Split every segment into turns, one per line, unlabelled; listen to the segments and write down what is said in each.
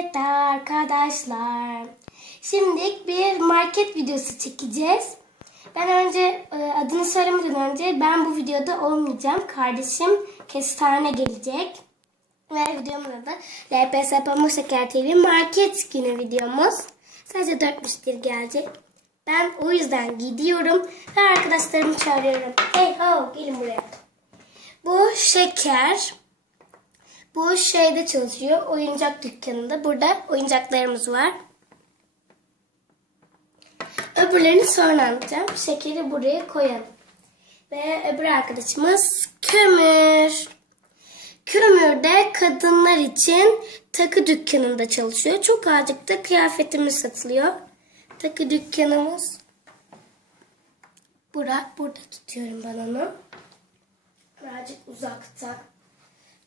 Evet arkadaşlar. Şimdi bir market videosu çekeceğiz. Ben önce e, adını söylemeden önce ben bu videoda olmayacağım. Kardeşim Kestane gelecek. Ve videomun adı LPS Pamuk TV market günü videomuz. Sadece 4 müşteri gelecek. Ben o yüzden gidiyorum ve arkadaşlarımı çağırıyorum. Hey ho gelin buraya. Bu şeker. Bu şeyde çalışıyor. Oyuncak dükkanında. Burada oyuncaklarımız var. Öbürlerini sonra anlatacağım. Şekeri buraya koyalım. Ve öbür arkadaşımız kömür. Kömür de kadınlar için takı dükkanında çalışıyor. Çok azıcık kıyafetimiz satılıyor. Takı dükkanımız. Bura, burada tutuyorum ben onu. Birazcık uzakta.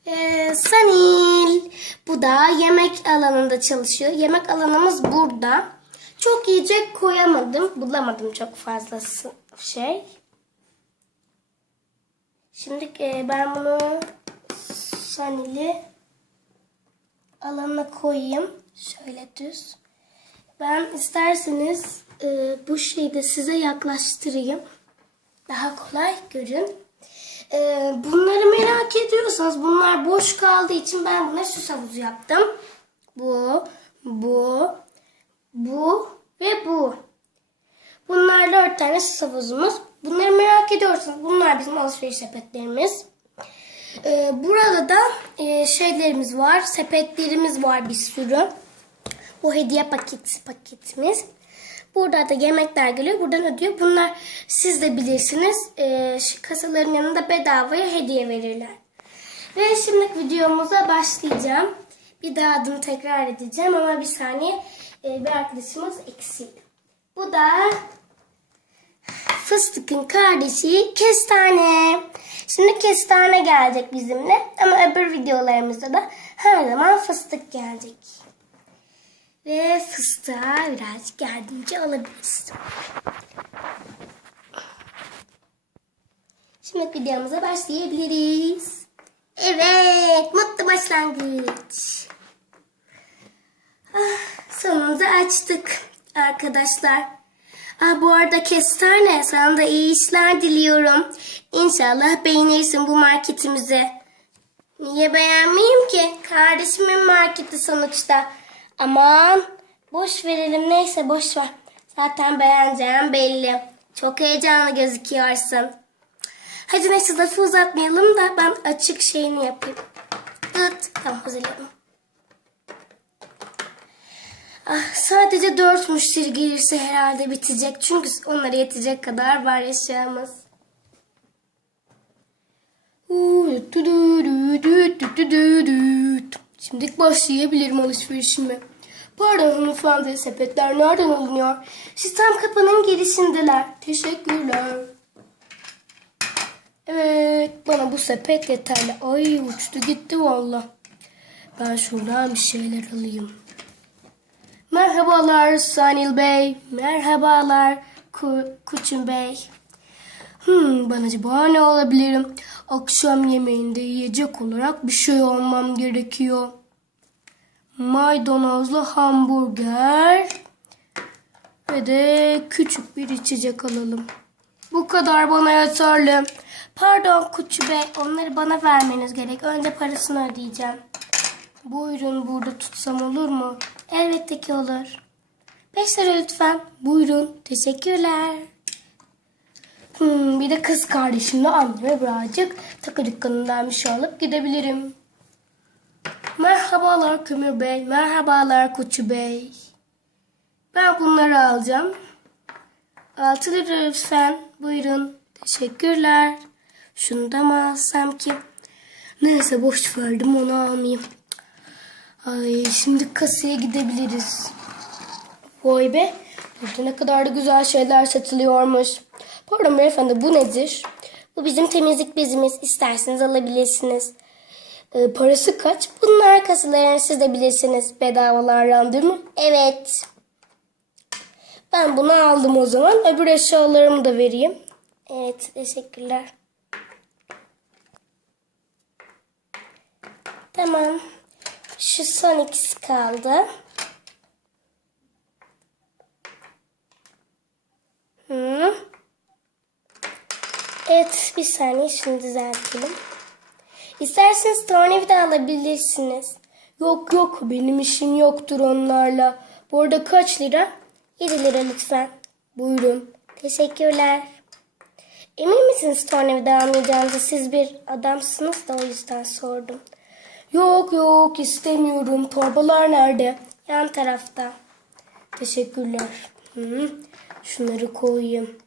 Ee, Sanil. Bu da yemek alanında çalışıyor. Yemek alanımız burada. Çok yiyecek koyamadım. Bulamadım çok fazlası şey. Şimdi e, ben bunu Sanil'i alanına koyayım. Şöyle düz. Ben isterseniz e, bu şeyi de size yaklaştırayım. Daha kolay görün. E, bunları merak ediyorsanız bunlar boş kaldığı için ben buna süs havuzu yaptım. Bu, bu, bu ve bu. Bunlar dört tane süs havuzumuz. Bunları merak ediyorsanız bunlar bizim alışveriş sepetlerimiz. Ee, burada da e, şeylerimiz var. Sepetlerimiz var bir sürü. Bu hediye paket paketimiz. Burada da yemekler geliyor. Buradan ödüyor. Bunlar siz de bilirsiniz. Şu kasaların yanında bedavaya hediye verirler. Ve şimdi videomuza başlayacağım. Bir daha adını tekrar edeceğim ama bir saniye. Ee, bir arkadaşımız eksik. Bu da Fıstık'ın kardeşi Kestane. Şimdi Kestane gelecek bizimle. Ama öbür videolarımızda da her zaman Fıstık gelecek. Ve fıstığa birazcık yardımcı olabiliriz. Şimdi videomuza başlayabiliriz. Evet, mutlu başlangıç. Ah, sonunda açtık arkadaşlar. Aa, bu arada kestane sana da iyi işler diliyorum. İnşallah beğenirsin bu marketimizi. Niye beğenmeyeyim ki? Kardeşimin marketi sonuçta. Aman boş verelim neyse boş ver. Zaten beğeneceğim belli. Çok heyecanlı gözüküyorsun. Hadi neyse lafı uzatmayalım da ben açık şeyini yapayım. Tut. Tamam hazırladım. Ah, sadece dört müşteri gelirse herhalde bitecek. Çünkü onlara yetecek kadar var eşyamız. Şimdi başlayabilirim alışverişime. Pardon hanımefendi sepetler nereden alınıyor? Sistem kapının girişindeler. Teşekkürler. Evet bana bu sepet yeterli. Ay uçtu gitti valla. Ben şuradan bir şeyler alayım. Merhabalar Sanil Bey. Merhabalar Ku Kuçun Bey. Hmm, ben acaba ne olabilirim? Akşam yemeğinde yiyecek olarak bir şey almam gerekiyor. Maydanozlu hamburger ve de küçük bir içecek alalım. Bu kadar bana yeterli. Pardon Kuçu Bey, onları bana vermeniz gerek. Önce parasını ödeyeceğim. Buyurun burada tutsam olur mu? Elbette ki olur. 5 lira lütfen. Buyurun. Teşekkürler. Hmm, bir de kız kardeşimle anneme birazcık takı dükkanından bir şey alıp gidebilirim. Merhabalar Kömür Bey. Merhabalar Kuçu Bey. Ben bunları alacağım. 6 lira lütfen. Buyurun. Teşekkürler. Şunu da mı alsam ki? Neyse boş verdim onu almayayım. Ay şimdi kasaya gidebiliriz. Vay be. Burada ne kadar da güzel şeyler satılıyormuş. Pardon beyefendi bu nedir? Bu bizim temizlik bezimiz. İsterseniz alabilirsiniz. Ee, parası kaç? Bunlar kasaların siz de bilirsiniz. Bedavalar randevu. Evet. Ben bunu aldım o zaman. Öbür eşyalarımı da vereyim. Evet teşekkürler. Tamam. Şu son ikisi kaldı. Hı. Evet bir saniye şunu düzeltelim. İsterseniz tornavida alabilirsiniz. Yok yok benim işim yoktur onlarla. Bu arada kaç lira? 7 lira lütfen. Buyurun. Teşekkürler. Emin misiniz tornavida almayacağınızı? Siz bir adamsınız da o yüzden sordum. Yok yok istemiyorum. Torbalar nerede? Yan tarafta. Teşekkürler. Hı, şunları koyayım.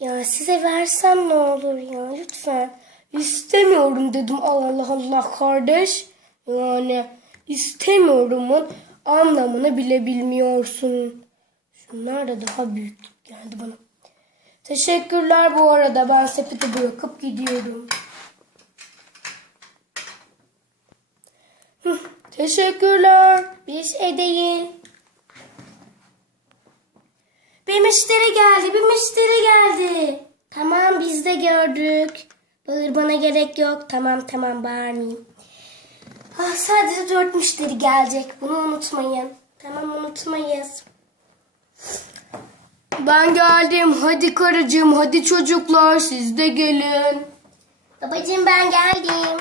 Ya size versem ne olur ya lütfen. İstemiyorum dedim Allah Allah kardeş. Yani istemiyorumun anlamını bile bilmiyorsun. Şunlar da daha büyük geldi bana. Teşekkürler bu arada ben sepeti bırakıp gidiyorum. Teşekkürler. Bir şey değil. Bir müşteri geldi, bir müşteri geldi. Tamam biz de gördük. Bağırmana gerek yok. Tamam tamam bağırmayayım. Ah, sadece dört müşteri gelecek. Bunu unutmayın. Tamam unutmayız. Ben geldim. Hadi karıcığım, hadi çocuklar siz de gelin. Babacığım ben geldim.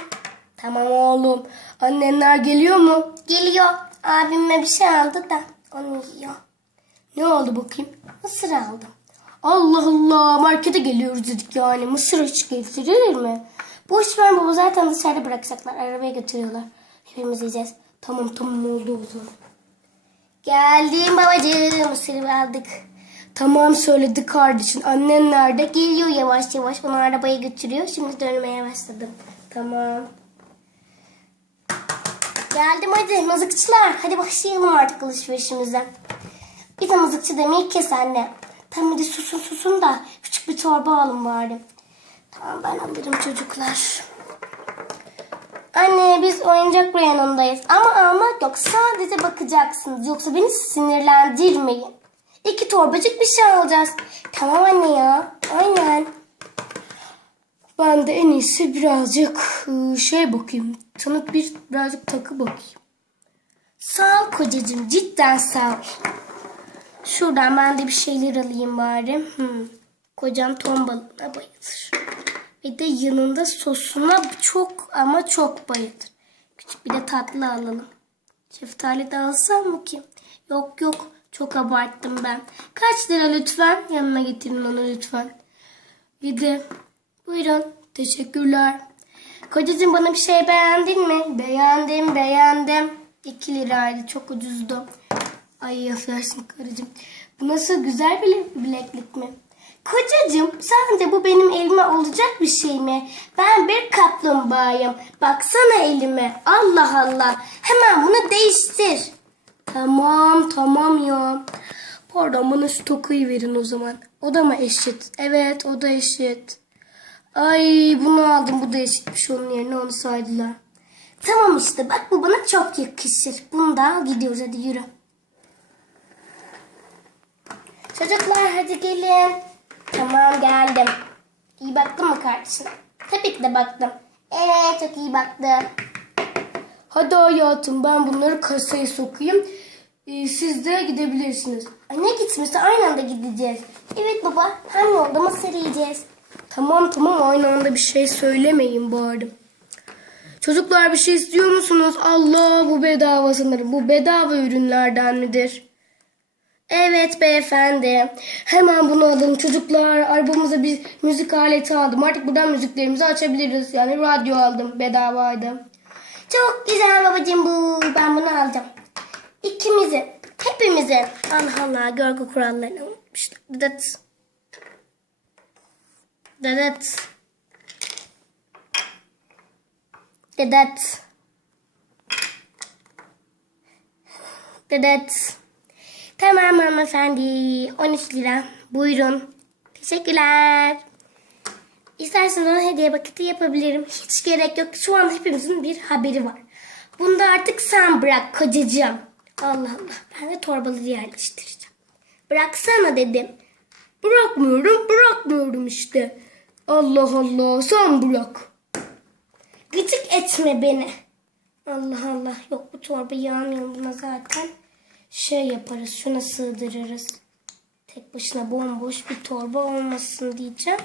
Tamam oğlum. Annenler geliyor mu? Geliyor. Abime bir şey aldı da onu yiyor. Ne oldu bakayım? Mısır aldım. Allah Allah markete geliyoruz dedik yani. Mısır hiç getirilir mi? Boş ver baba zaten dışarıda bırakacaklar. Arabaya götürüyorlar. Hepimiz yiyeceğiz. Tamam tamam oldu o zaman. Geldim babacığım. Mısırı aldık. Tamam söyledi kardeşin. Annen nerede? Geliyor yavaş yavaş. Onu arabaya götürüyor. Şimdi dönmeye başladım. Tamam. Geldim hadi mızıkçılar. Hadi başlayalım artık alışverişimize. Bir de mızıkçı demeyi kes anne. Tamam hadi susun susun da küçük bir torba alın bari. Tamam ben alırım çocuklar. Anne biz oyuncak reyonundayız ama almak yok sadece bakacaksınız yoksa beni sinirlendirmeyin. İki torbacık bir şey alacağız. Tamam anne ya aynen. Ben de en iyisi birazcık ıı, şey bakayım. Sana bir birazcık takı bakayım. Sağ ol kocacığım cidden sağ ol. Şuradan ben de bir şeyler alayım bari. Hmm. Kocam ton balığına bayılır. Bir de yanında sosuna çok ama çok bayılır. Küçük bir de tatlı alalım. Şeftali de alsam mı ki? Yok yok çok abarttım ben. Kaç lira lütfen? Yanına getirin onu lütfen. Yedi. Buyurun. Teşekkürler. Kocacığım bana bir şey beğendin mi? Beğendim beğendim. 2 liraydı çok ucuzdu. Ay affedersin karıcığım. Bu nasıl güzel bir bileklik mi? Kocacığım sence bu benim elime olacak bir şey mi? Ben bir kaplumbağayım. Baksana elime. Allah Allah. Hemen bunu değiştir. Tamam tamam ya. Pardon bana şu tokayı verin o zaman. O da mı eşit? Evet o da eşit. Ay bunu aldım bu da eşitmiş onun yerine onu saydılar. Tamam işte bak bu bana çok yakışır. Bunu da al gidiyoruz hadi yürü. Çocuklar hadi gelin. Tamam geldim. İyi baktın mı kardeşine? Tabii ki de baktım. Evet çok iyi baktım. Hadi hayatım ben bunları kasaya sokayım. Ee, siz de gidebilirsiniz. Ay ne gitmesi aynı anda gideceğiz. Evet baba hem yolda mısır yiyeceğiz. Tamam tamam aynı anda bir şey söylemeyin bari. Çocuklar bir şey istiyor musunuz? Allah bu bedava sanırım. Bu bedava ürünlerden midir? Evet beyefendi. Hemen bunu alın çocuklar. Arabamıza bir müzik aleti aldım. Artık buradan müziklerimizi açabiliriz. Yani radyo aldım. Bedavaydı. Çok güzel babacığım bu. Ben bunu alacağım. İkimizin. Hepimizin. Allah Allah görgü kurallarını unutmuşlar. Dıdıt. Dıdıt. Dıdıt. Dıdıt. Tamam hanımefendi. 13 lira. Buyurun. Teşekkürler. İsterseniz ona hediye paketi yapabilirim. Hiç gerek yok. Şu an hepimizin bir haberi var. Bunu da artık sen bırak kocacığım. Allah Allah. Ben de torbaları yerleştireceğim. Bıraksana dedim. Bırakmıyorum, bırakmıyorum işte. Allah Allah, sen bırak. Gıcık etme beni. Allah Allah. Yok bu torba yağmıyor buna zaten. Şey yaparız. Şuna sığdırırız. Tek başına bomboş bir torba olmasın diyeceğim.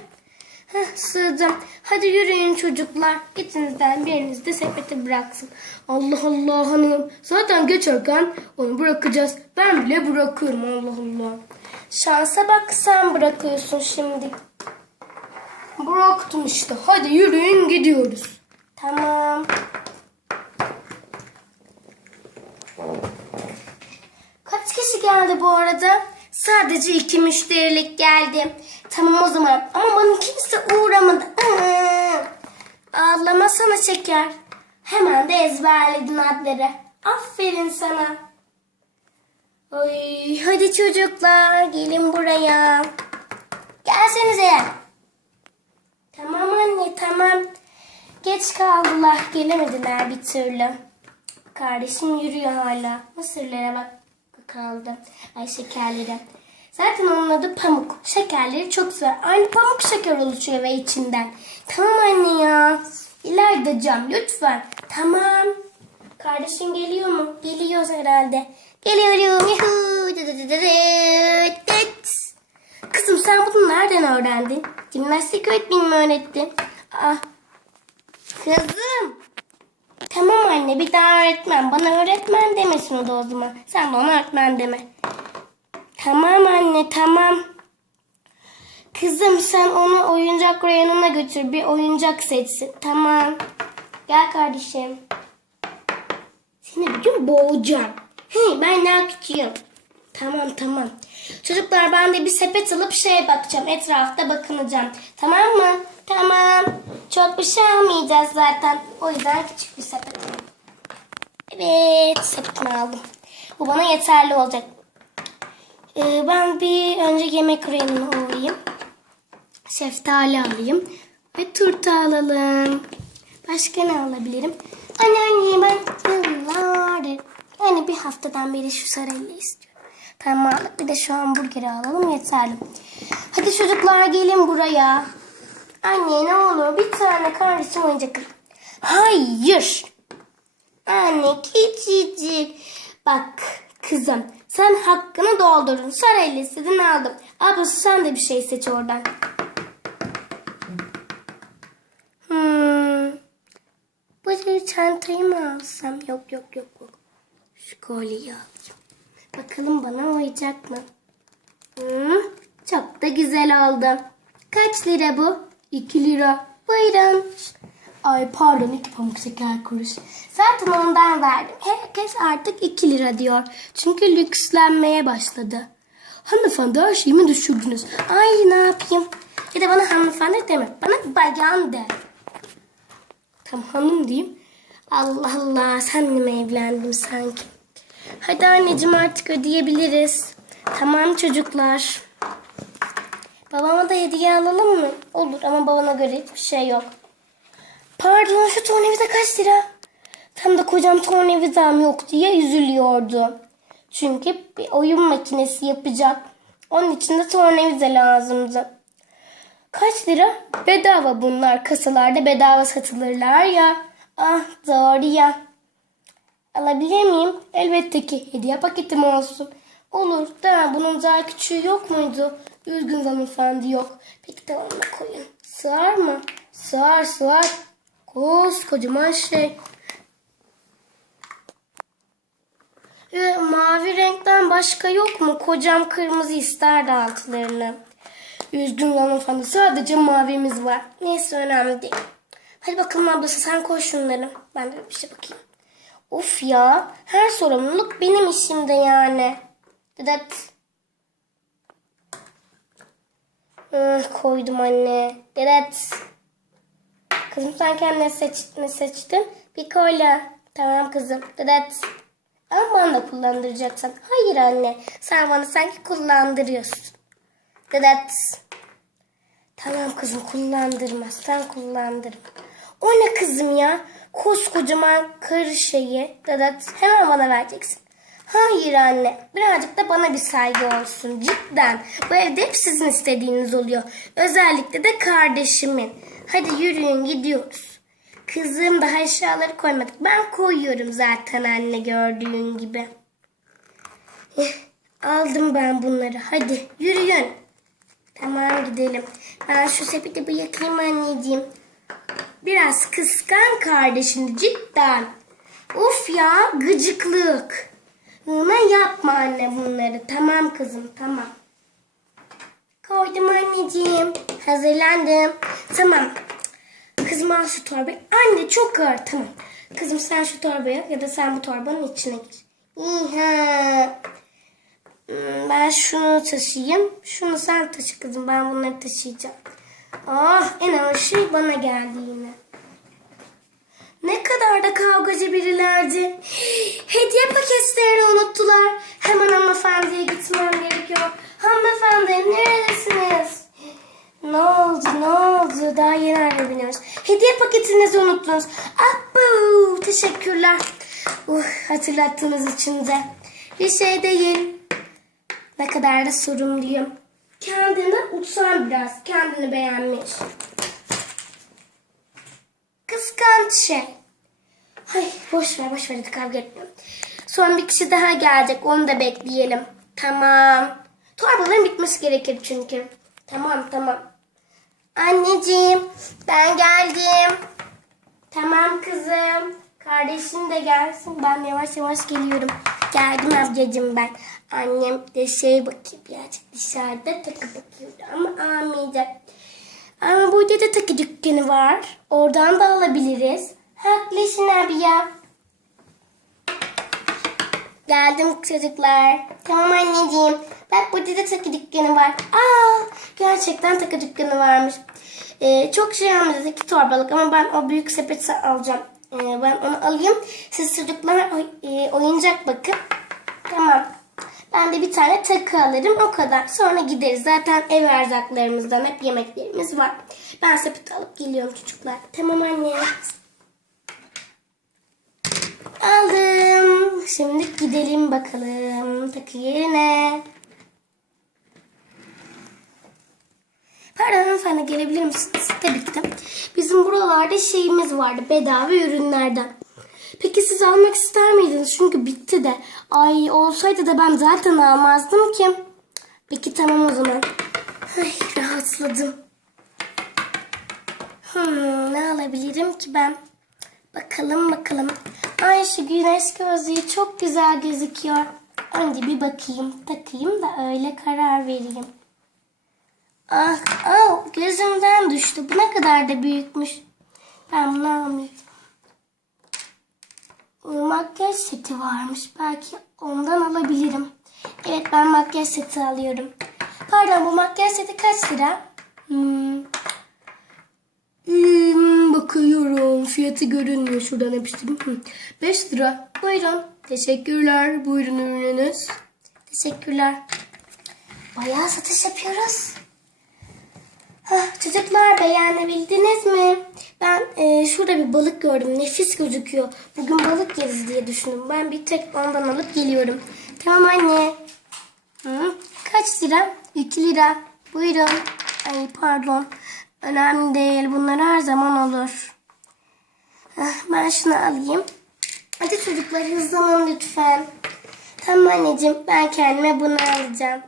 Heh sığdım. Hadi yürüyün çocuklar. İçinizden biriniz de sepeti bıraksın. Allah Allah hanım. Zaten geçerken onu bırakacağız. Ben bile bırakıyorum Allah Allah. Şansa bak sen bırakıyorsun şimdi. Bıraktım işte. Hadi yürüyün gidiyoruz. Tamam. Kaç kişi geldi bu arada? Sadece iki müşterilik geldi. Tamam o zaman. Ama bana kimse uğramadı. Aa, Ağlamasana şeker. Hemen de ezberledin adları. Aferin sana. Ay, hadi çocuklar gelin buraya. Gelsenize. Tamam anne tamam. Geç kaldılar. Gelemediler bir türlü. Kardeşim yürüyor hala. Mısırlara bak kaldı. Ay şekerleri. Zaten onun adı pamuk. Şekerleri çok sever. Aynı pamuk şeker oluşuyor ve içinden. Tamam anne ya. İleride cam lütfen. Tamam. Kardeşin geliyor mu? Geliyoruz herhalde. Geliyorum. Kızım sen bunu nereden öğrendin? Jimnastik öğretmenim öğretti. Ah. Kızım. Tamam anne bir daha öğretmen. Bana öğretmen demesin o da o zaman. Sen de ona öğretmen deme. Tamam anne tamam. Kızım sen onu oyuncak reyonuna götür. Bir oyuncak seçsin. Tamam. Gel kardeşim. Seni bir gün boğacağım. Hey ben daha küçüğüm. Tamam tamam. Çocuklar ben de bir sepet alıp şeye bakacağım. Etrafta bakınacağım. Tamam mı? Tamam. Çok bir şey almayacağız zaten. O yüzden küçük bir sepet. Evet sepetimi aldım. Bu bana yeterli olacak. Ee, ben bir önce yemek reyonuna uğrayayım. Şeftali alayım. Ve turta alalım. Başka ne alabilirim? Anneanne ben yıllardır yani bir haftadan beri şu sarayla istiyorum. Tamam. Bir de şu hamburgeri alalım yeterli. Hadi çocuklar gelin buraya. Anne ne olur bir tane kardeşim oyuncak al. Hayır. Anne küçücük. Bak kızım sen hakkını doldurdun. Sarayla istedin aldım. Ablası sen de bir şey seç oradan. Hmm. Bu çantayı mı alsam? Yok yok yok yok. Şu kolyeyi alacağım. Bakalım bana uyacak mı? Hmm, çok da güzel oldu. Kaç lira bu? 2 lira. Buyurun. Ay pardon iki pamuk şeker kuruş. Zaten ondan verdim. Herkes artık 2 lira diyor. Çünkü lükslenmeye başladı. Hanımefendi her şeyimi düşürdünüz. Ay ne yapayım? Ya da bana hanımefendi deme. Bana bayan de. Tamam hanım diyeyim. Allah Allah senle mi evlendim sanki? Hadi anneciğim artık ödeyebiliriz. Tamam çocuklar. Babama da hediye alalım mı? Olur ama babana göre hiçbir şey yok. Pardon şu tornavida kaç lira? Tam da kocam tornavidam yok diye üzülüyordu. Çünkü bir oyun makinesi yapacak. Onun için de tornavida lazımdı. Kaç lira? Bedava bunlar. Kasalarda bedava satılırlar ya. Ah doğru ya. Alabilir miyim? Elbette ki. Hediye paketim olsun. Olur da bunun daha küçüğü yok muydu? Üzgün hanımefendi yok. Peki tamam koyun. Sığar mı? Sığar sığar. Koskocaman şey. Ee, mavi renkten başka yok mu? Kocam kırmızı isterdi altlarını. Üzgün hanımefendi sadece mavimiz var. Neyse önemli değil. Hadi bakalım ablası sen koy şunları. Ben de bir şey bakayım. Of ya her sorumluluk benim işimde yani. Dedet. Ah, koydum anne. Dedet. Kızım sen kendine seç, ne seçtin? Bir kolye. Tamam kızım. Dedet. Ama bana da kullandıracaksın. Hayır anne. Sen bana sanki kullandırıyorsun. Dedet. Tamam kızım kullandırma. Sen kullandırma. O ne kızım ya? Koskocaman karı şeyi. Dedet. Hemen bana vereceksin. Hayır anne. Birazcık da bana bir saygı olsun. Cidden. Bu evde hep sizin istediğiniz oluyor. Özellikle de kardeşimin. Hadi yürüyün gidiyoruz. Kızım daha eşyaları koymadık. Ben koyuyorum zaten anne gördüğün gibi. Eh, Aldım ben bunları. Hadi yürüyün. Tamam gidelim. Ben şu sepeti bir yakayım anneciğim. Biraz kıskan kardeşini cidden. Of ya gıcıklık. Buna yapma anne bunları. Tamam kızım tamam. Koydum anneciğim. Hazırlandım. Tamam. Kızım al şu torbayı. Anne çok ağır. Tamam. Kızım sen şu torbaya ya da sen bu torbanın içine gir. İha. Hmm, Ben şunu taşıyayım. Şunu sen taşı kızım. Ben bunları taşıyacağım. Ah en ağır şey bana geldi yine. Ne kadar da kavgacı birilerdi. Hediye paketlerini unuttular. Hemen hanımefendiye gitmem gerekiyor. Hanımefendi neredesiniz? Ne oldu ne oldu? Daha yeni öğreniyoruz. Hediye paketinizi unuttunuz. Abbu teşekkürler. Uh, hatırlattığınız için de. Bir şey değil. Ne kadar da sorumluyum. Kendinden utan biraz. Kendini beğenmiş. Kıskanç şey. Hay boş ver boş ver hadi kavga etmiyorum. Son bir kişi daha gelecek onu da bekleyelim. Tamam. Torbaların bitmesi gerekir çünkü. Tamam tamam. Anneciğim ben geldim. Tamam kızım. Kardeşim de gelsin. Ben yavaş yavaş geliyorum. Geldim amcacığım ben. Annem de şey bakıyor birazcık dışarıda takı bakıyordu ama almayacak. Ama burada da takı dükkanı var. Oradan da alabiliriz. Haklısın abi ya. Geldim çocuklar. Tamam anneciğim. Bak burada da takı dükkanı var. Aa, gerçekten takı dükkanı varmış. Ee, çok şey almadı iki torbalık ama ben o büyük sepeti alacağım. Ee, ben onu alayım. Siz çocuklar e, oyuncak bakın. Tamam. Ben de bir tane takı alırım o kadar. Sonra gideriz. Zaten ev erzaklarımızdan hep yemeklerimiz var. Ben sepeti alıp geliyorum çocuklar. Tamam anne. Aldım. Şimdi gidelim bakalım takı yerine. Pardon hanımefendi gelebilir misiniz? Tabii ki de. Bizim buralarda şeyimiz vardı bedava ürünlerden. Peki siz almak ister miydiniz? Çünkü bitti de. Ay olsaydı da ben zaten almazdım ki. Peki tamam o zaman. Ay rahatladım. Hmm, ne alabilirim ki ben? Bakalım bakalım. Ay şu güneş gözlüğü çok güzel gözüküyor. Önce bir bakayım, takayım da öyle karar vereyim. Ah, ah gözümden düştü. Bu ne kadar da büyükmüş. Ben bunu almayayım. Makyaj seti varmış. Belki ondan alabilirim. Evet ben makyaj seti alıyorum. Pardon bu makyaj seti kaç lira? Hmm. Hmm, bakıyorum. Fiyatı görünmüyor. Şuradan yapıştırayım. 5 lira. Buyurun. Teşekkürler. Buyurun ürününüz. Teşekkürler. Bayağı satış yapıyoruz. Hah, çocuklar beğenebildiniz mi? Ben e, şurada bir balık gördüm. Nefis gözüküyor. Bugün balık yeriz diye düşündüm. Ben bir tek ondan alıp geliyorum. Tamam anne. Hı, kaç lira? 2 lira. Buyurun. Ay pardon. Önemli değil. Bunlar her zaman olur. Ben şunu alayım. Hadi çocuklar hızlanın lütfen. Tamam anneciğim ben kendime bunu alacağım.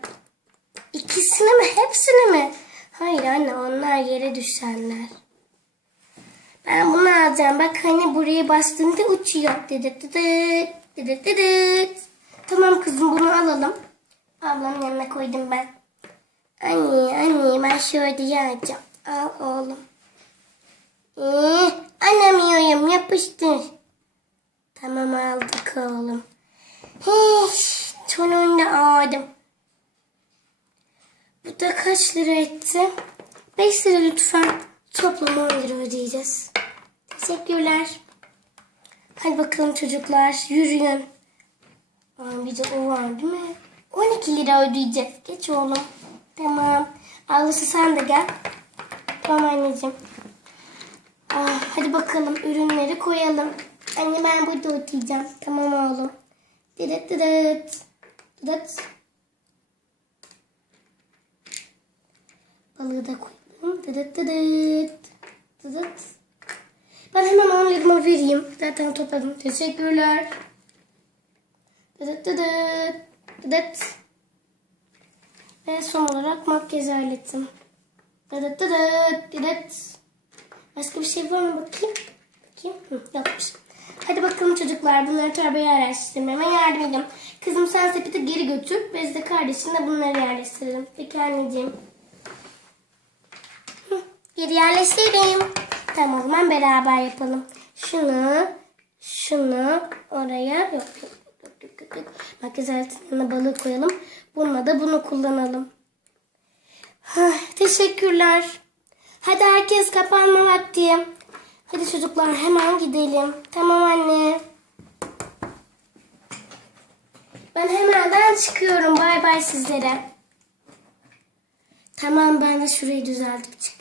İkisini mi hepsini mi? Hayır anne onlar yere düşenler. Ben bunu alacağım. Bak hani buraya bastığında uçuyor. Dıdıt dıdıt, dıdıt dıdıt. Tamam kızım bunu alalım. Ablamın yanına koydum ben. Anne anne ben şöyle yiyeceğim. Al oğlum. Ee, anlamıyorum yapıştır. Tamam aldık oğlum. Hiş, sonunda aldım. Bu da kaç lira etti? 5 lira lütfen. Toplam 10 lira ödeyeceğiz. Teşekkürler. Hadi bakalım çocuklar yürüyün. Aa, bir de o var değil mi? 12 lira ödeyeceğiz. Geç oğlum. Tamam. Ağlısı sen de gel. Tamam anneciğim. Ah, hadi bakalım ürünleri koyalım. Anne ben burada oturacağım. Tamam oğlum. Dıdıt dıdıt. Dıdıt. Balığı da koyalım. Dıdıt dıdıt. Dıdıt. Ben hemen 10 liramı vereyim. Zaten topladım. Teşekkürler. Dıdıt dıdıt. Dıdıt. Ve son olarak makyaj aletim. Dıdıt dıdıt. Dıdıt. Başka bir şey var mı bakayım? Bakayım. Hı, yokmuş. Hadi bakalım çocuklar bunları torbaya araştırmama yardım edin. Kızım sen sepeti geri götür. Biz de kardeşinle bunları yerleştirelim. Peki anneciğim. Geri yerleştireyim. Tamam o zaman beraber yapalım. Şunu, şunu oraya yok. Makyaj yanına balığı koyalım. Bununla da bunu kullanalım. Teşekkürler. Hadi herkes kapanma vakti. Hadi çocuklar hemen gidelim. Tamam anne. Ben hemen çıkıyorum. Bay bay sizlere. Tamam ben de şurayı düzeltip çıkayım.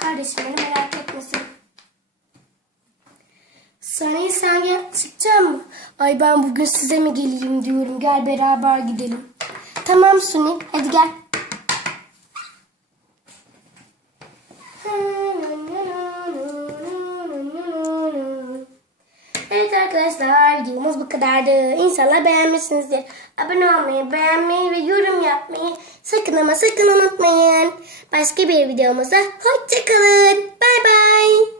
Kardeşim beni merak etmesin. Sen gel çıkacak mı? Ay ben bugün size mi geleyim diyorum. Gel beraber gidelim. Tamam Suni hadi gel. Evet arkadaşlar videomuz bu kadardı. İnşallah beğenmişsinizdir. Abone olmayı, beğenmeyi ve yorum yapmayı sakın ama sakın unutmayın. Başka bir videomuzda hoşçakalın. Bay bay.